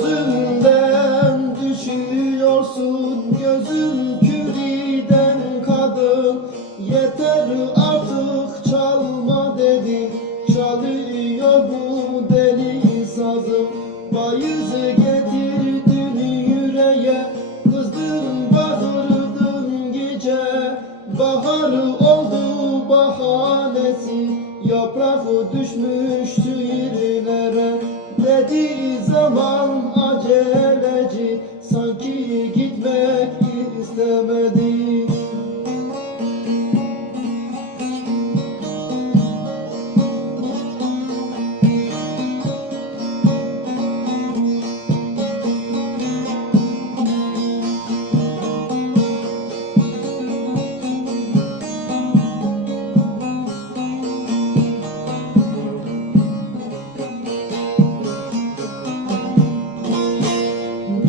Sözümden düşüyorsun gözüm küriden kadın. Yeter artık çalma dedi Çalıyor bu deli sazım. Bayız getirdin yüreğe Kızdın bağırdın gece. Bahar oldu bahanesi Yaprağı düşmüştü yerlere. Dediği zaman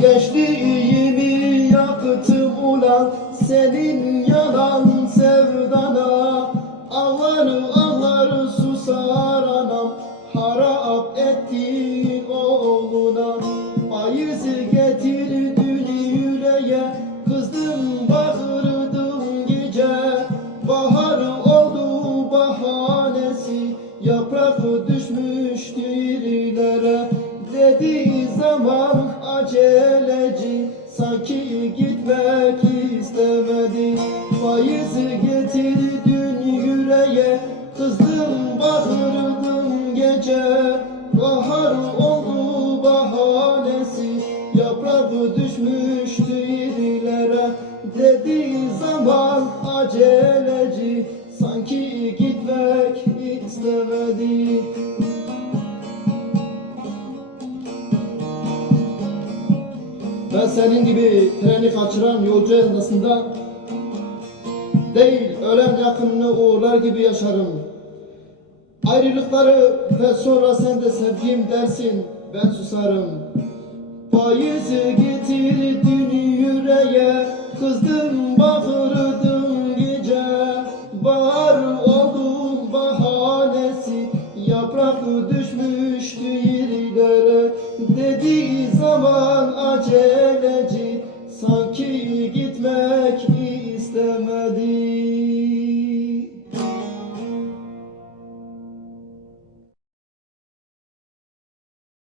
Gençliğimi yaktım ulan senin yalan sevdana. Ağlar ağlar susar anam harap ettin oğluna. Ayız getirdin yüreğe kızdım bağırdım gece. Bahar oldu bahanesi yaprak düşmüştü yerlere Dediği zaman aceleci Sanki gitmek istemedi. Faiz getirdin yüreğe. Kızdım bağırdım gece. Bahar oldu bahanesi. Yaprağı düşmüştü yerlere Dediği zaman aceleci. Sanki gitmek istemedi Ben senin gibi treni kaçıran yolcu esnasında değil ölen yakınını uğurlar gibi yaşarım. Ayrılıkları ve sonra sen de sevgim dersin ben susarım. Faiz getirdin yüreğe kızdım bağırdım gece Bahar oldu bahanesi yaprak düşmüştü yerlere Dediği zaman